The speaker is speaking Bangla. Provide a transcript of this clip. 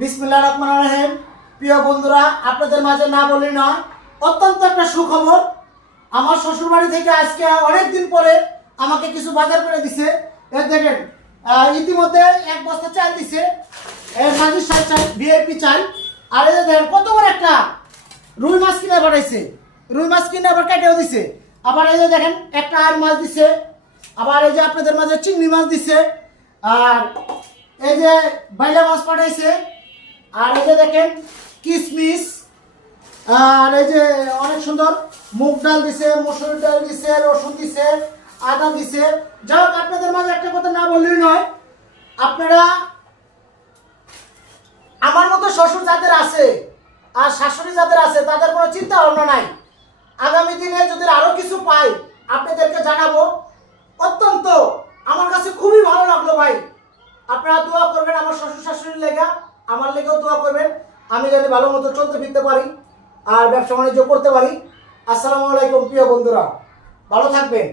বিসমিল্লাহির রহমানির রহিম। প্রিয় বন্ধুরা, আপনাদের মাঝে না বলি নয়, অত্যন্ত একটা সুখবর। আমার শ্বশুরবাড়ি থেকে আজকে অনেক দিন পরে আমাকে কিছু বাজার করে দিছে। এই দেখেন, ইতিমধ্যে এক বস্তা চাল দিছে, মাঝির সাইজ চাল, ভিআইপি চাল। আর এই যে দেখেন কত বড় একটা রুই মাছ কিনে পাঠাইছে। রুই মাছ কিনে আবার কেটেও দিছে। আবার এই যে দেখেন একটা আর মাছ দিছে। আবার এই যে আপনাদের মাঝে চিংড়ি মাছ দিছে। আর এই যে বাইলা মাছ পাঠাইছে। আর এই যে দেখেন কিশমিশ। আর এই যে অনেক সুন্দর মুগ ডাল দিছে, মসুর ডাল দিছে, রসুন দিছে, আদা দিছে। যাই হোক, আপনাদের মাঝে একটা কথা না বললেই নয়, আপনারা আমার মতো শ্বশুর যাদের আছে আর শাশুড়ি যাদের আছে তাদের কোনো চিন্তা ভাবনা নাই। আগামী দিনে যদি আরো কিছু পাই আপনাদেরকে জানাবো। অত্যন্ত আমার কাছে খুবই ভালো লাগলো ভাই। আপনারা দোয়া করবেন আমার শ্বশুর শাশুড়ির লেগা, আমার লেগেও দোয়া করবেন, আমি যাতে ভালো মতো চলতে ফিরতে পারি আর ব্যবসা বাণিজ্য করতে পারি। আসসালামু আলাইকুম প্রিয় বন্ধুরা, ভালো থাকবেন।